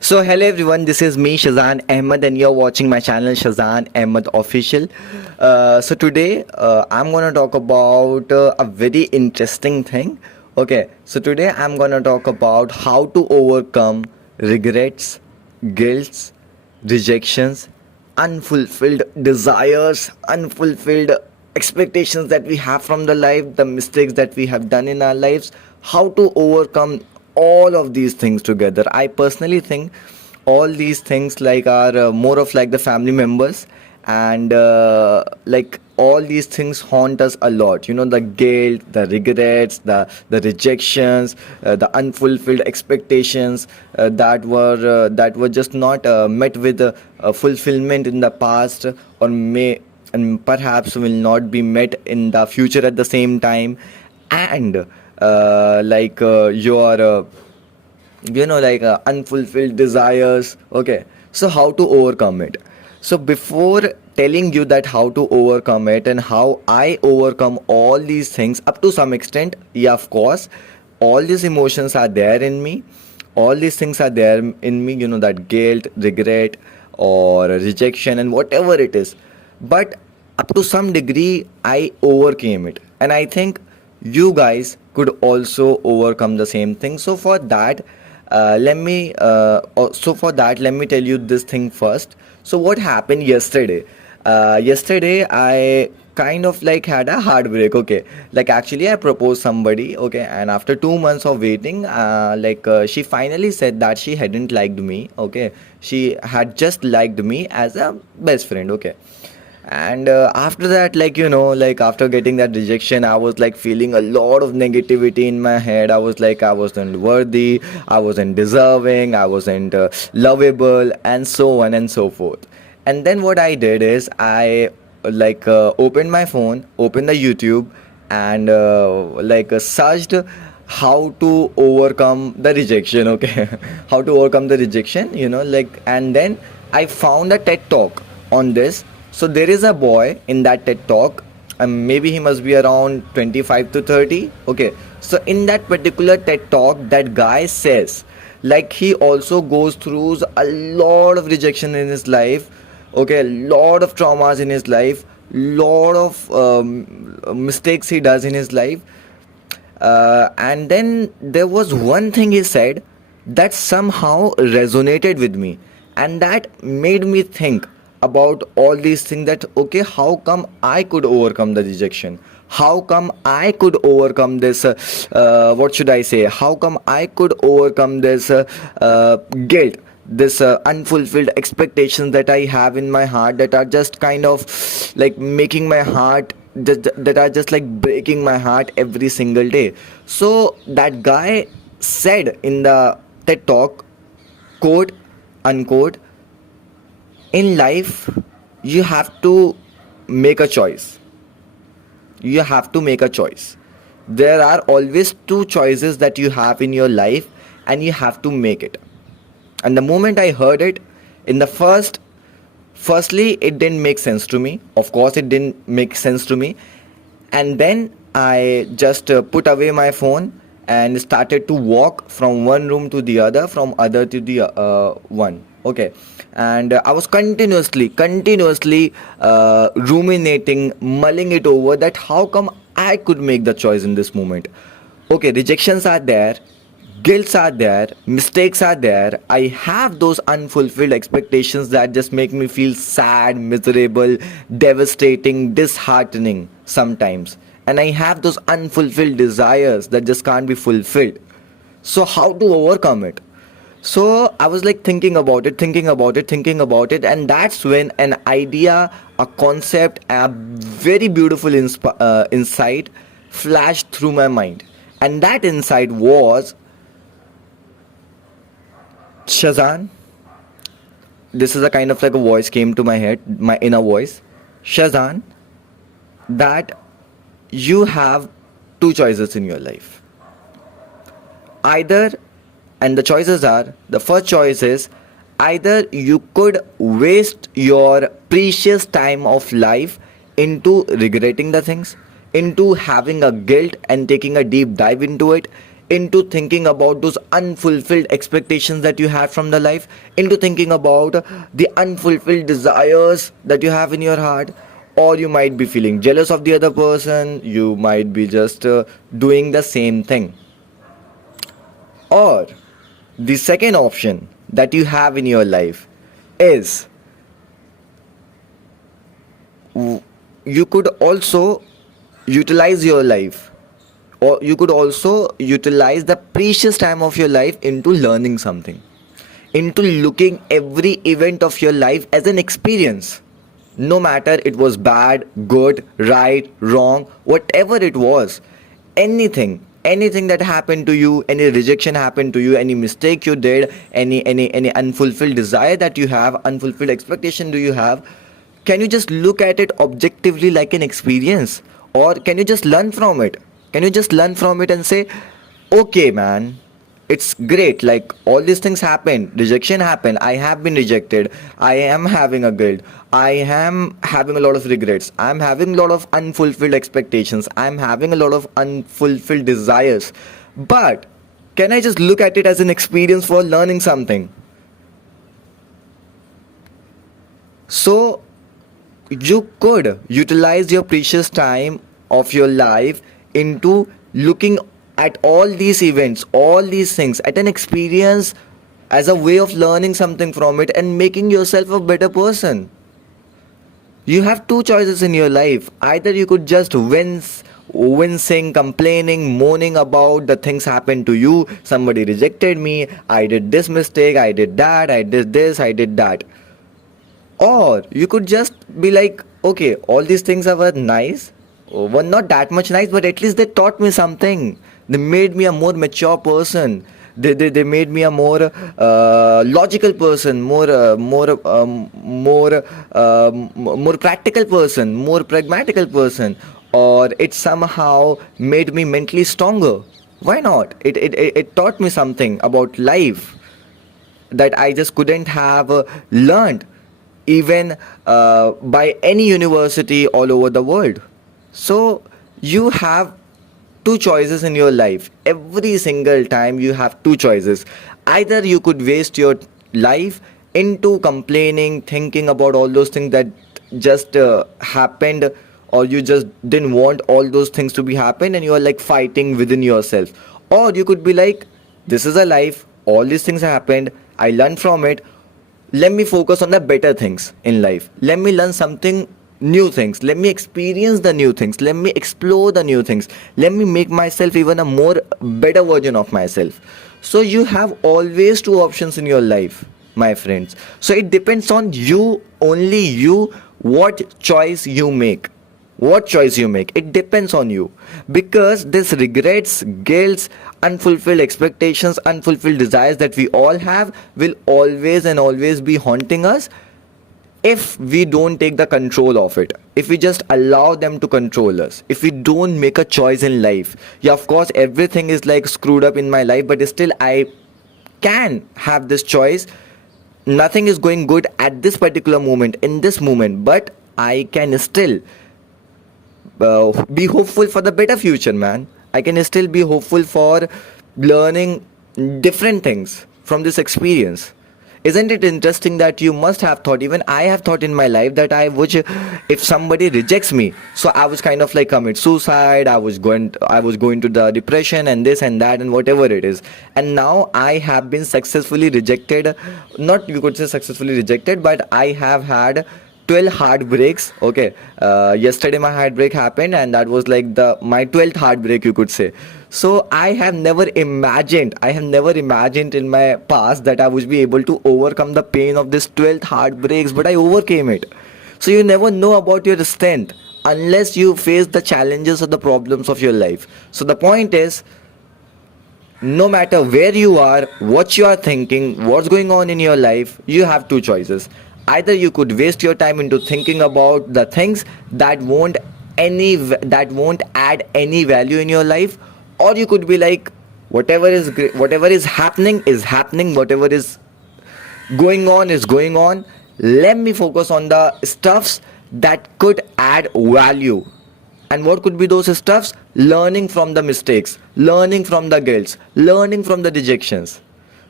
So hello everyone, this is me Shazan Ahmed and you're watching my channel Shazan Ahmed Official. So today I'm gonna talk about a very interesting thing. Okay, so today I'm gonna talk about how to overcome regrets, guilts, rejections, unfulfilled desires, unfulfilled expectations that we have from the life, the mistakes that we have done in our lives, how to overcome all of these things together. I personally think all these things like are more of like the family members, and like all these things haunt us a lot, the guilt, the regrets, the rejections, the unfulfilled expectations that were just not met with fulfillment in the past, or may and perhaps will not be met in the future at the same time. And your unfulfilled desires. Okay, so how to overcome it? So before telling you that how to overcome it and how I overcome all these things up to some extent, yeah, of course, all these emotions are there in me, all these things are there in me, that guilt, regret, or rejection, and whatever it is. But up to some degree I overcame it, and I think you guys could also overcome the same thing. So for that let me tell you this thing first. So what happened yesterday? Yesterday I kind of like had a heartbreak. Okay, like actually I proposed somebody. Okay, and after 2 months of waiting, she finally said that she hadn't liked me. Okay, she had just liked me as a best friend. Okay, and after that, like after getting that rejection, I was like feeling a lot of negativity in my head. I was like, I wasn't worthy, I wasn't deserving, I wasn't lovable, and so on and so forth. And then what I did is I opened my phone, opened the YouTube, and searched how to overcome the rejection. Okay, how to overcome the rejection, and then I found a TED talk on this. So there is a boy in that TED talk, and maybe he must be around 25 to 30. Okay, so in that particular TED talk, that guy says, like, he also goes through a lot of rejection in his life. Okay, a lot of traumas in his life, lot of mistakes he does in his life. And then there was one thing he said that somehow resonated with me, and that made me think about all these things, that okay, how come I could overcome the rejection, how come I could overcome this what should I say, how come I could overcome this guilt, this unfulfilled expectations that I have in my heart, that are just kind of like making my heart, that are just like breaking my heart every single day. So that guy said in the TED talk, quote unquote, in life you have to make a choice. You have to make a choice. There are always two choices that you have in your life, and you have to make it. And the moment I heard it, in the firstly it didn't make sense to me. Of course it didn't make sense to me. And then I just put away my phone and started to walk from one room to the other, from other to the one. Okay, and I was continuously ruminating, mulling it over, that how come I could make the choice in this moment. Okay, rejections are there, guilts are there, mistakes are there. I have those unfulfilled expectations that just make me feel sad, miserable, devastating, disheartening sometimes. And I have those unfulfilled desires that just can't be fulfilled. So how to overcome it? So I was like thinking about it, and that's when an idea, a concept, a very beautiful insight flashed through my mind. And that insight was, Shazan, this is a kind of like a voice came to my head, my inner voice. Shazan, that you have two choices in your life. Either, and the choices are, the first choice is, either you could waste your precious time of life into regretting the things, into having a guilt and taking a deep dive into it, into thinking about those unfulfilled expectations that you had from the life, into thinking about the unfulfilled desires that you have in your heart, or you might be feeling jealous of the other person, you might be just doing the same thing. Or the second option that you have in your life is you could also utilize your life, or you could also utilize the precious time of your life into learning something, into looking every event of your life as an experience, no matter it was bad, good, right, wrong, whatever it was. Anything that happened to you, any rejection happened to you, any mistake you did, any unfulfilled desire that you have, unfulfilled expectation do you have, can you just look at it objectively like an experience, or can you just learn from it? Can you just learn from it and say, okay man, it's great, like all these things happen, rejection happened, I have been rejected, I am having a guilt, I am having a lot of regrets, I'm having a lot of unfulfilled expectations, I'm having a lot of unfulfilled desires, but can I just look at it as an experience for learning something? So you could utilize your precious time of your life into looking at all these events, all these things at an experience, as a way of learning something from it and making yourself a better person. You have two choices in your life. Either you could just wincing, complaining, moaning about the things happened to you, somebody rejected me, I did this mistake, I did that, I did this, I did that. Or you could just be like, okay, all these things were nice, were not that much nice, but at least they taught me something. They made me a more mature person. They made me a more logical person, more practical person, more pragmatical person. Or it somehow made me mentally stronger. Why not? It taught me something about life that I just couldn't have learned even by any university all over the world. So you have two choices in your life. Every single time you have two choices. Either you could waste your life into complaining, thinking about all those things that just happened, or you just didn't want all those things to be happen and you are like fighting within yourself. Or you could be like, this is a life, all these things happened, I learned from it, let me focus on the better things in life, let me learn something new things, let me experience the new things, let me explore the new things, let me make myself even a more better version of myself. So you have always two options in your life, my friends. So it depends on you, only you, what choice you make. What choice you make, it depends on you. Because this regrets, guilts, unfulfilled expectations, unfulfilled desires that we all have will always and always be haunting us if we don't take the control of it, if we just allow them to control us, if we don't make a choice in life. Yeah, of course everything is like screwed up in my life, but still I can have this choice. Nothing is going good at this particular moment, in this moment, but I can still be hopeful for the better future, man. I can still be hopeful for learning different things from this experience. Isn't it interesting that you must have thought, even I have thought in my life, that I would, if somebody rejects me, so I was kind of like commit suicide, I was going to the depression and this and that and whatever it is. And now I have been successfully rejected, not you could say successfully rejected, but I have had 12 heartbreaks. Okay, yesterday my heartbreak happened, and that was like the my 12th heartbreak, you could say. So I have never imagined in my past that I would be able to overcome the pain of this 12th heartbreaks, but I overcame it. So you never know about your strength unless you face the challenges or the problems of your life. So the point is, no matter where you are, what you are thinking, what's going on in your life, you have two choices. Either you could waste your time into thinking about the things that won't add any value in your life, or you could be like, whatever is happening is happening, whatever is going on is going on. Let me focus on the stuffs that could add value And what could be those stuffs? Learning from the mistakes, learning from the guilts, learning from the dejections.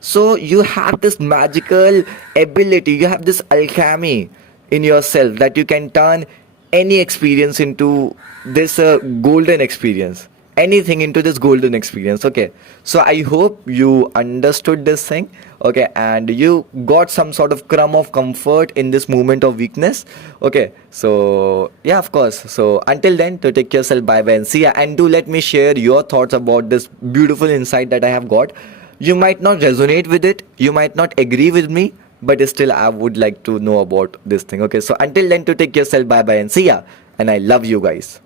So you have this magical ability, you have this alchemy in yourself that you can turn any experience into this golden experience. Anything into this golden experience. Okay. So I hope you understood this thing. Okay. And you got some sort of crumb of comfort in this moment of weakness. Okay. So yeah, of course. So until then, to take yourself bye bye and see ya. And do let me share your thoughts about this beautiful insight that I have got. You might not resonate with it, you might not agree with me, but still I would like to know about this thing. Okay, so until then, to take yourself bye bye and see ya. And I love you guys.